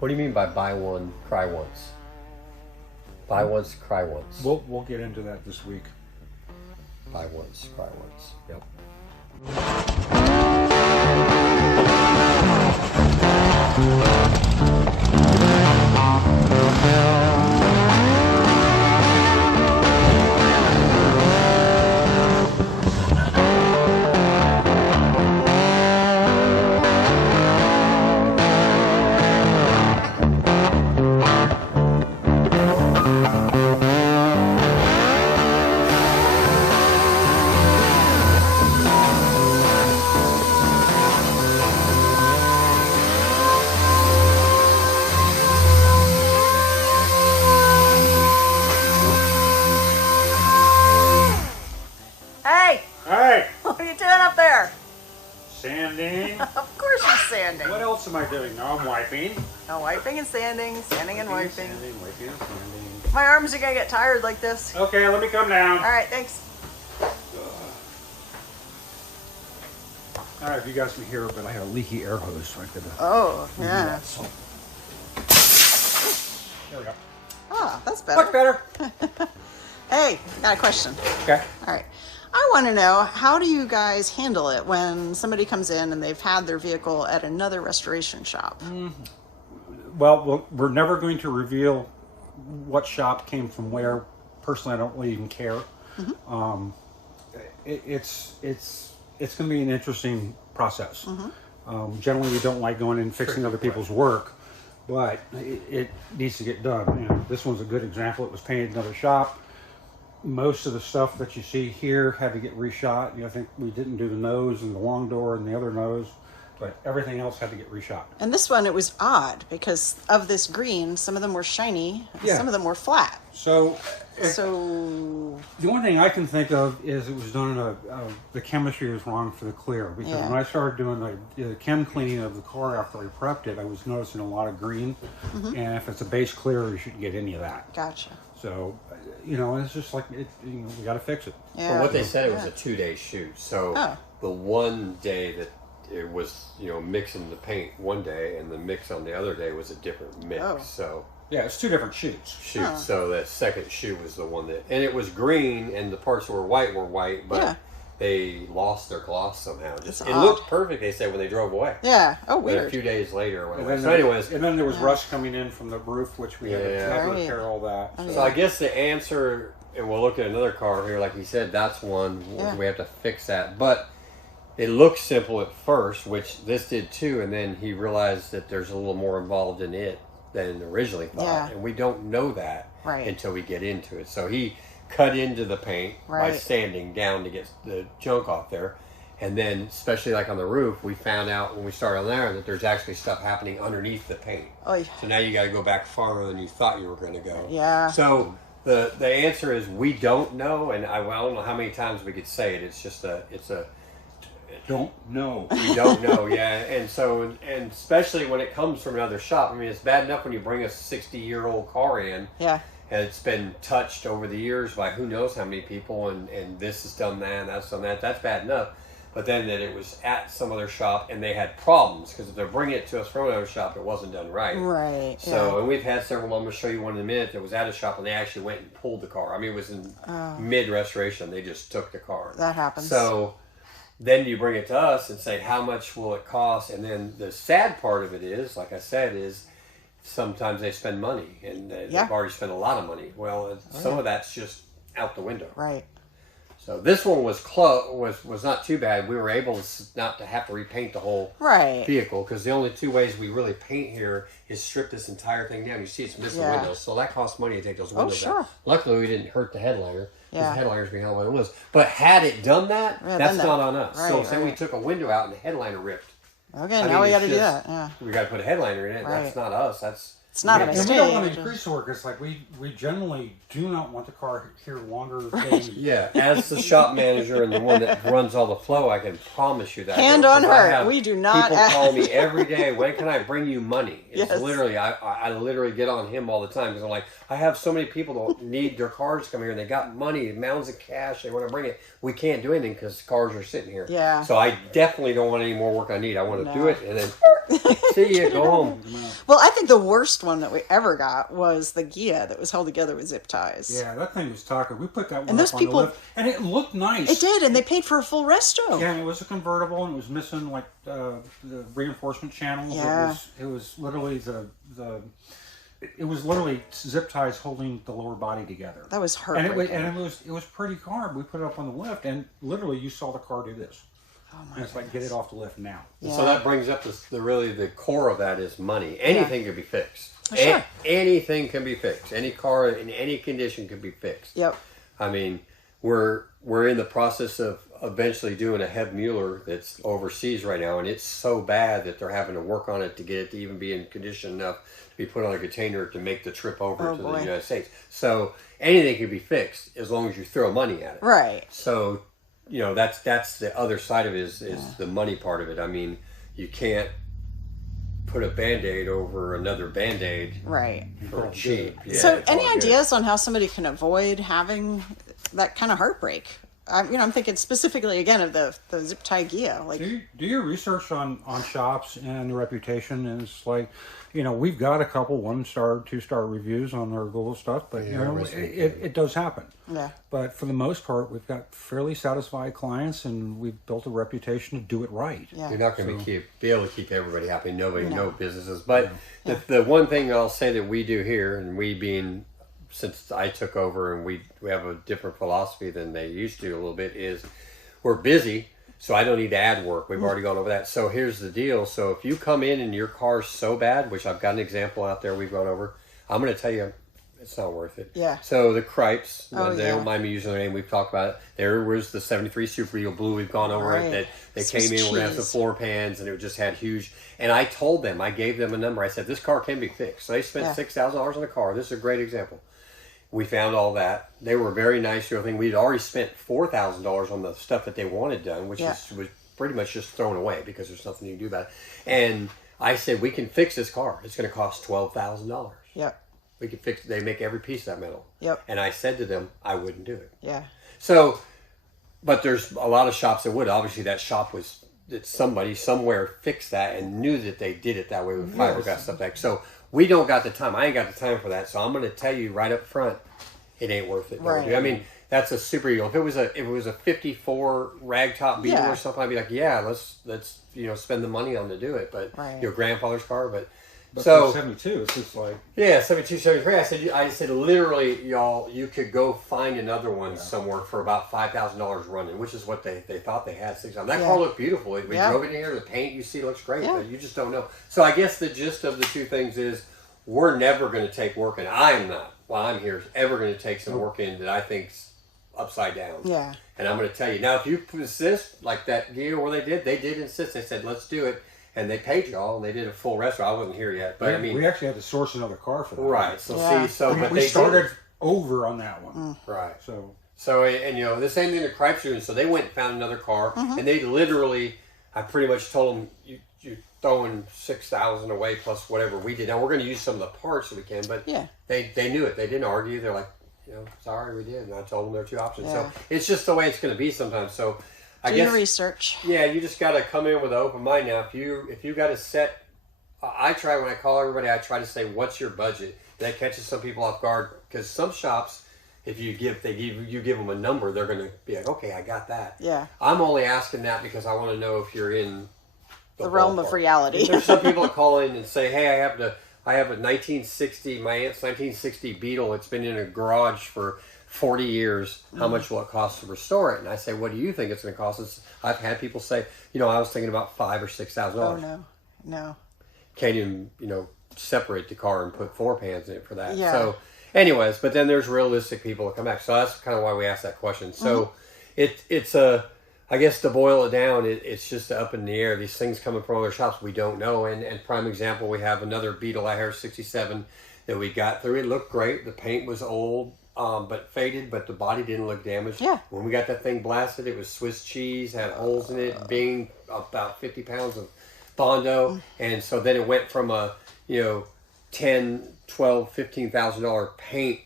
What do you mean by buy one, cry once? Buy once, cry once. We'll get into that this week. Buy once, cry once. Yep. Sanding. Of course you're sanding. What else am I doing? No, I'm wiping. No, wiping and sanding, sanding and wiping. Sanding, wiping and sanding. My arms are gonna get tired like this. Okay, let me come down. All right, thanks. I don't know if you guys can hear it, but I have a leaky air hose, so I could. Oh, yeah. There we go. Oh, that's better. Much better. Hey, got a question. Okay. All right. I want to know, how do you guys handle it when somebody comes in and they've had their vehicle at another restoration shop? Well, we're never going to reveal what shop came from where. Personally, I don't really even care. Mm-hmm. It's going to be an interesting process. Mm-hmm. Generally, we don't like going in and fixing other people's work, but it needs to get done. And this one's a good example. It was painted in another shop. Most of the stuff that you see here had to get reshot. I think we didn't do the nose and the long door and the other nose, but everything else had to get reshot. And this one, it was odd because of this green. Some of them were shiny, Yeah. some of them were flat. So the only thing I can think of is it was done in the chemistry was wrong for the clear. Because when I started doing the chem cleaning of the car after I prepped it, I was noticing a lot of green. Mm-hmm. And if it's a base clear, you shouldn't get any of that. Gotcha. So, it's just like, we got to fix it. Yeah. Well, what they said, it was a 2-day shoot. So the one day that it was, mixing the paint one day, and the mix on the other day was a different mix. Oh. So Yeah, it's two different shoots. So that second shoot was the one that, and it was green, and the parts that were white, but they lost their gloss somehow. It looked perfect, they said, when they drove away. Yeah. Oh, But weird. a few days later, it went away. And then there was rust coming in from the roof, which we had to repair all that. So I guess the answer, and we'll look at another car here, like he said, that's one we have to fix that. But it looks simple at first, which this did too, and then he realized that there's a little more involved in it than originally thought, and we don't know that until we get into it. So he cut into the paint by sanding down to get the junk off there, and then especially like on the roof, we found out when we started on there that there's actually stuff happening underneath the paint. So now you got to go back farther than you thought you were going to go. So the answer is we don't know, and I don't know how many times we could say it. It's just don't know. We don't know, and so, and especially when it comes from another shop. I mean, it's bad enough when you bring a 60-year-old car in, and it's been touched over the years by who knows how many people, and this has done that, and that's done that. That's bad enough. But then that it was at some other shop, and they had problems, because if they're bringing it to us from another shop, it wasn't done right. So, and we've had several, I'm going to show you one in a minute, that was at a shop, and they actually went and pulled the car. I mean, it was in mid-restoration. They just took the car. That happens. So then you bring it to us and say, how much will it cost? And then the sad part of it is, like I said, is sometimes they spend money, and they've already spent a lot of money. Well, some of that's just out the window. So this one was was not too bad. We were able to not to have to repaint the whole vehicle, because the only two ways we really paint here is strip this entire thing down. You see it's missing windows, so that costs money to take those windows out. Luckily, we didn't hurt the headliner. The headliner's behind one of those. But had it done that, that's not on us. So say we took a window out and the headliner ripped. Okay, now we got to do that. We got to put a headliner in it. That's not us. That's It's not a And mistake. we don't want to increase the work. It's like we generally do not want the car here longer than... Yeah, as the shop manager and the one that runs all the flow, I can promise you that. Hand on Because I heart, have we do not People call me every day, when can I bring you money? It's Yes. literally, I literally get on him all the time because I'm like, I have so many people that need their cars to come here and they got money, mounds of cash, they want to bring it. We can't do anything because cars are sitting here. Yeah. So I definitely don't want any more work I need. I want to do No. it and then see you, go home. Well, I think the worst one that we ever got was the Ghia that was held together with zip ties. Yeah, that thing was talking. We put that one And those up people- on the lift, and it looked nice. It did, and they paid for a full resto. Yeah, and it was a convertible, and it was missing like the reinforcement channels. Yeah. It was literally it was literally zip ties holding the lower body together. That was And heartbreaking. it was pretty car. We put it up on the lift, and literally you saw the car do this. Oh my And it's like, get it off the lift now. Yeah. So that brings up the core of that is money. Anything can be fixed. Sure. Anything can be fixed. Any car in any condition can be fixed. Yep. I mean, we're in the process of eventually doing a Heb Mueller that's overseas right now, and it's so bad that they're having to work on it to get it to even be in condition enough to be put on a container to make the trip over to the United States. So anything can be fixed as long as you throw money at it. Right. So, that's the other side of it is the money part of it. I mean, you can't put a Band-Aid over another Band-Aid Right. for cheap. Yeah, So, it's any all good. ideas on how somebody can avoid having that kind of heartbreak? I'm thinking specifically again of the zip tie Ghia. Like, Do your research on shops and the reputation, and it's like, we've got a couple 1-star, 2-star reviews on our Google stuff, but it does happen. yeah, But for the most part, we've got fairly satisfied clients, and we've built a reputation to do it right. yeah, You're not going to be able to keep everybody happy. No businesses. But the one thing I'll say that we do here, and we being, since I took over, and we have a different philosophy than they used to a little bit, is we're busy, so I don't need to add work. We've already gone over that. So here's the deal. So if you come in and your car's so bad, which I've got an example out there we've gone over, I'm going to tell you, it's not worth it. Yeah. So the Cripes, Oh, they yeah. don't mind me using their name. We've talked about it. There was the 73 Super Eagle Blue. We've gone over Right. it. That they Swiss came in. We're gonna have some cheese. floor pans, and it just had huge. And I told them, I gave them a number. I said this car can be fixed. So they spent Yeah. $6,000 on the car. This is a great example. We found all that. They were very nice. Everything. We'd already spent $4,000 on the stuff that they wanted done, which Yeah. was pretty much just thrown away because there's nothing you can do about it. And I said we can fix this car. It's going to cost $12,000. yep, We could fix. They make every piece of that metal. Yep. And I said to them, I wouldn't do it. yeah, So, but there's a lot of shops that would. Obviously, that shop was that somebody somewhere fixed that and knew that they did it that way with fiberglass stuff back. So we don't got the time. I ain't got the time for that. So I'm going to tell you right up front, it ain't worth it. Right. I mean, that's a Super Eagle. If it was a 54 ragtop Beetle Yeah. or something, I'd be like, yeah, let's spend the money on to do it. But Right. your grandfather's car, But so for 72, it's just like, yeah, 72, 73. I said, literally, y'all, you could go find another one somewhere for about $5,000 running, which is what they thought they had. That Yeah. car looked beautiful. We Yeah. drove it in here. The paint you see looks great, Yeah. but you just don't know. So I guess the gist of the two things is we're never going to take work in. I'm not, while I'm here, ever going to take some work in that I think's upside down. yeah, And I'm going to tell you. Now, if you insist, like that deal where they did insist. They said, let's do it. And they paid y'all, and they did a full restaurant. I wasn't here yet, but I mean, we actually had to source another car for that. right. So Yeah. see, so but We they started did. over on that one. Right. So, And the same thing the Cripes doing. So they went and found another car, and they literally, I pretty much told them, you're throwing $6,000 away plus whatever we did. Now we're going to use some of the parts that we can, but Yeah. they knew it. They didn't argue. They're like, sorry, we did. And I told them there are two options. Yeah. So it's just the way it's going to be sometimes. So I do guess your research. yeah, you just got to come in with an open mind. Now, if you got to set, I try when I call everybody, I try to say, what's your budget? That catches some people off guard because some shops, if you give them a number, they're going to be like, okay, I got that. Yeah. I'm only asking that because I want to know if you're in The realm of ballpark. reality. There's some people that call in and say, hey, I have a 1960, my aunt's 1960 Beetle. It's been in a garage for 40 years. How much will it cost to restore it? And I say, what do you think it's going to cost us? I've had people say, I was thinking about $5,000 or $6,000. Oh no. Can't even, separate the car and put 4 pans in it for that. Yeah. So anyways, but then there's realistic people that come back. So that's kind of why we asked that question. So it's I guess to boil it down, it's just up in the air. These things coming from other shops, we don't know. And prime example, we have another Beetle IR 67 that we got through. It looked great. The paint was old, but faded, but the body didn't look damaged. Yeah. When we got that thing blasted, it was Swiss cheese, had holes in it, being about 50 pounds of Bondo. And so then it went from a, $10, $12, $15,000 paint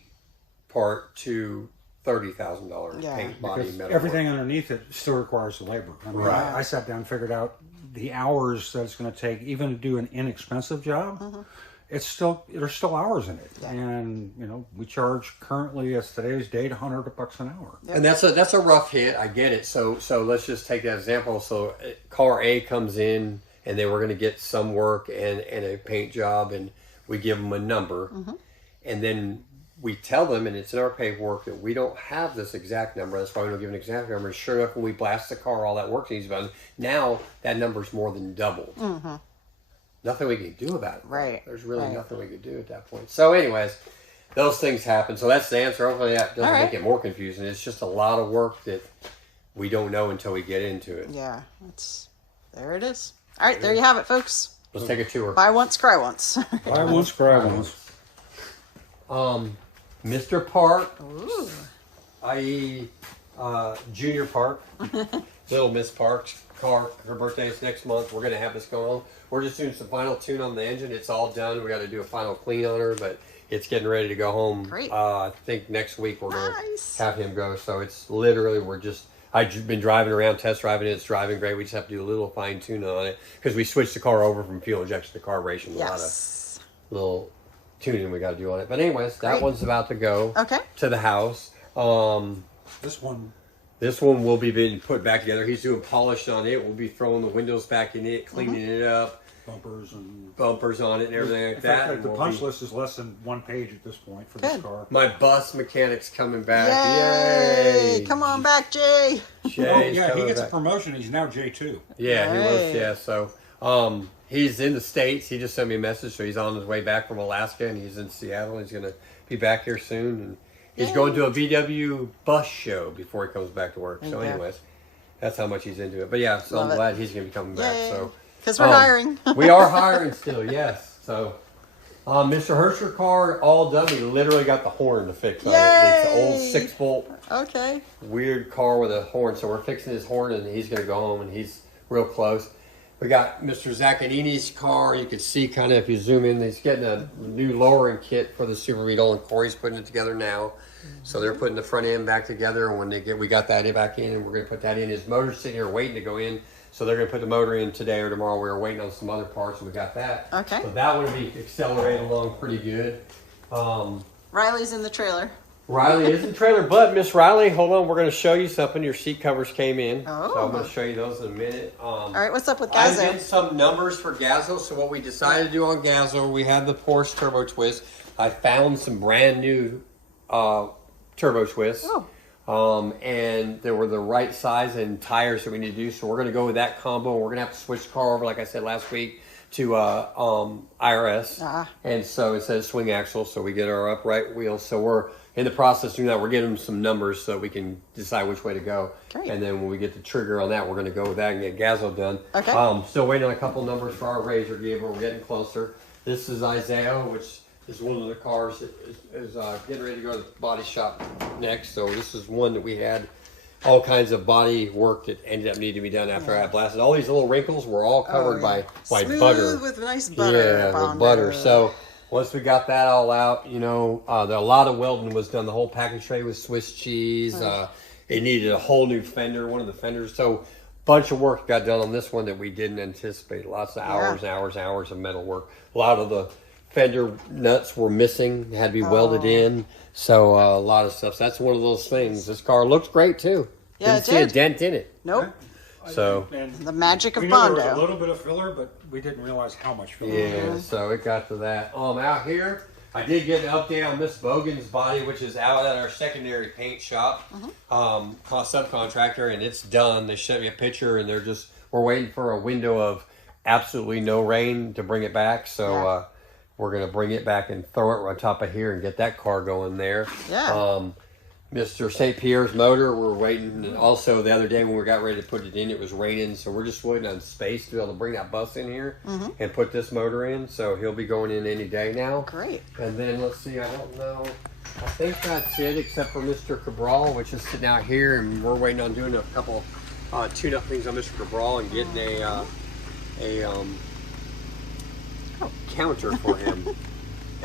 part to $30,000 paint body because metal. everything underneath it still requires the labor. I mean, Right. I sat down and figured out the hours that it's going to take, even to do an inexpensive job. There's still hours in it, and we charge currently as today's date $100 an hour. Yep. And that's a rough hit. I get it. So let's just take that example. So car A comes in, and then we're going to get some work and a paint job, and we give them a number, and then we tell them, and it's in our paperwork, that we don't have this exact number. That's why we don't give an exact number. Sure enough, when we blast the car, all that work needs to be done. Now that number's more than doubled. Nothing we can do about it. Right. There's really nothing we could do at that point. So anyways, those things happen. So that's the answer. Hopefully that doesn't make it more confusing. It's just a lot of work that we don't know until we get into it. Yeah, there it is. All right, there you have it, folks. Let's take a tour. Buy once, cry once. Buy once, cry once. Mr. Park, Ooh. i.e. Junior Park, Little Miss Park's car. Her birthday is next month. We're going to have this going on. We're just doing some final tune on the engine. It's all done. We got to do a final clean on her, but it's getting ready to go home. Great. I think next week we're going Nice. to have him go. So it's literally, I've been driving around, test driving it. It's driving great. We just have to do a little fine tune on it because we switched the car over from fuel injection to carburation. A lot of little tuning we got to do on it. But anyways, that one's about to go to the house. This one will be being put back together. He's doing polish on it. We'll be throwing the windows back in it, cleaning it up. Bumpers on it and everything like that. Fact, the punch list is less than 1 page at this point for this car. My bus mechanic's coming back. Yay! Come on back, Jay. Jay's he coming gets back. a promotion. He's now J2. Yeah, he was. Yeah, so he's in the States. He just sent me a message, so he's on his way back from Alaska, and he's in Seattle. He's going to be back here soon, and he's going to a VW bus show before he comes back to work. So anyways, that's how much he's into it. But yeah, so I'm glad he's going to be coming back. So. Because we're hiring. We are hiring still, yes. So, Mr. Hersker car, all done. We literally got the horn to fix on it. It's an old 6-bolt weird car with a horn. So we're fixing his horn, and he's going to go home, and he's real close. We got Mr. Zaccanini's car. You can see kind of if you zoom in, he's getting a new lowering kit for the Super Beetle, and Corey's putting it together now. So they're putting the front end back together, and when we got that back in, and we're going to put that in. His motor's sitting here waiting to go in. So they're going to put the motor in today or tomorrow. We were waiting on some other parts, and we got that. Okay. So that would be accelerating along pretty good. Riley's in the trailer. Riley is in the trailer, but Miss Riley, hold on. We're going to show you something. Your seat covers came in. Oh. So I'm going to show you those in a minute. All right, what's up with I Gazzo? did some numbers for Gazzo. So what we decided to do on Gazzo, we had the Porsche Turbo Twist. I found some brand new Turbo Twists. Oh. And they were the right size and tires that we need to do. So we're going to go with that combo. We're going to have to switch the car over, like I said last week, to IRS. And so it says swing axle, so we get our upright wheels. So we're in the process of doing that. We're getting them some numbers so we can decide which way to go. Great. And then when we get the trigger on that, we're going to go with that and get Gazzo done. Okay. Still waiting on a couple numbers for our Razor gear, but we're getting closer. This is Isayo, which is one of the cars that is getting ready to go to the body shop next. So this is one that we had all kinds of body work that ended up needing to be done after I blasted. All these little wrinkles were all covered by Smooth butter. with nice butter. Yeah, with butter. So once we got that all out, a lot of welding was done. The whole package tray was Swiss cheese. It needed a whole new fender, one of the fenders. So bunch of work got done on this one that we didn't anticipate. Lots of hours and hours and hours of metal work. A lot of the fender nuts were missing, had to be welded in, so a lot of stuff. So that's one of those things. This car looks great too. Yeah, Didn't see a dent in it. Nope. So The magic of we knew there was Bondo. a little bit of filler, but we didn't realize how much filler. yeah, so it got to that. Out here, I did get an update on Miss Boggan's body, which is out at our secondary paint shop, subcontractor, and it's done. They sent me a picture, and we're waiting for a window of absolutely no rain to bring it back. So. We're going to bring it back and throw it on top of here and get that car going there. Yeah. Mr. St. Pierre's motor. We're waiting. And also, the other day when we got ready to put it in, it was raining. So we're just waiting on space to be able to bring that bus in here and put this motor in. So he'll be going in any day now. Great. And then, let's see, I don't know. I think that's it except for Mr. Cabral, which is sitting out here. And we're waiting on doing a couple tune-up things on Mr. Cabral and getting a counter for him.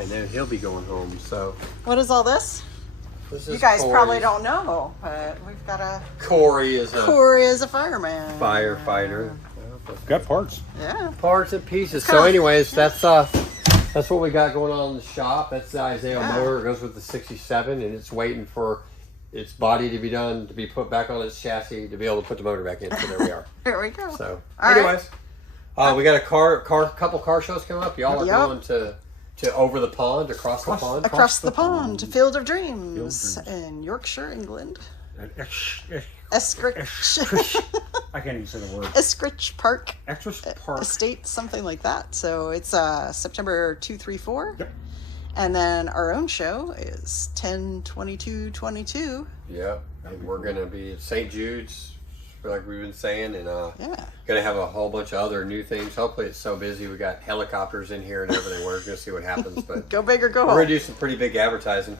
And then he'll be going home. So what is all this? This You is guys Corey's. probably don't know, but we've got a Corey is a fireman. firefighter. Got parts. Yeah. Parts and pieces. Cool. So, anyways, that's what we got going on in the shop. That's the Isayo motor. It goes with the 67, and it's waiting for its body to be done, to be put back on its chassis, to be able to put the motor back in. So there we are. Here we go. So, All anyways, we got a couple car shows coming up. Y'all are going to over the pond, across the pond. Across the pond, Field of Dreams in Yorkshire, England. Eskridge. I can't even say the word. Eskridge Park. Park. Estate, something like that. So it's September 2, 3, 4. Yep. And then our own show is 10/22/22. Yep. And we're going to be at St. Jude's, like we've been saying, and going to have a whole bunch of other new things. Hopefully it's so busy. We got helicopters in here and everything. We're going to see what happens. But go big or go home. We're going to do some pretty big advertising.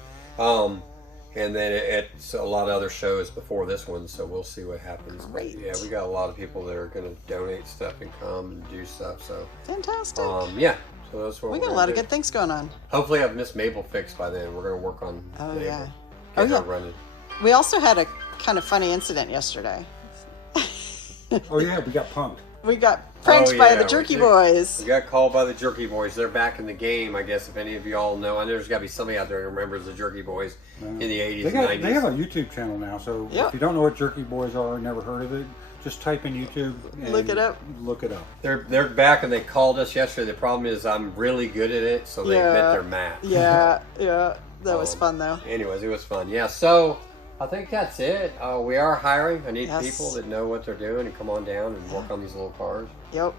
And then it's a lot of other shows before this one, so we'll see what happens. Great. But yeah, we got a lot of people that are going to donate stuff and come and do stuff. So fantastic. Yeah. So that's what we got a lot of good things going on. Hopefully, have Miss Mabel fixed by then. We're going to work on. Get her running. We also had a kind of funny incident yesterday. Oh yeah, we got punked. We got pranked by the Jerky Boys. We got called by the Jerky Boys. They're back in the game, I guess, if any of you all know. I know there's got to be somebody out there who remembers the Jerky Boys in the 80s and 90s. They have a YouTube channel now, so if you don't know what Jerky Boys are, never heard of it, just type in YouTube and look it up. Look it up. They're back, and they called us yesterday. The problem is I'm really good at it, so they admit they're mad. Yeah. That was fun, though. Anyways, it was fun. Yeah, so I think that's it. We are hiring. I need people that know what they're doing and come on down and work on these little cars. Yep.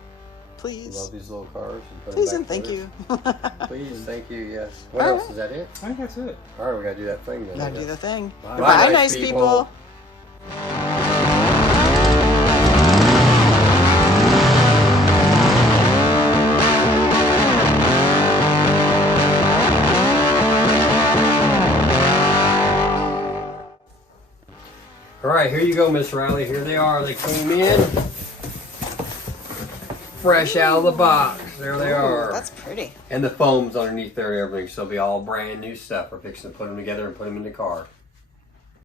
Please. Love these little cars. And please and thank you. Please, thank you, yes. What else? Is that it? I think that's it. All right, we got to do that thing then. Gotta do the thing. Bye. Goodbye, nice people. All right, here you go, Miss Riley. Here they are. They came in fresh out of the box. There they are. That's pretty. And the foam's underneath there and everything, so it'll be all brand new stuff. We're fixing to put them together and put them in the car.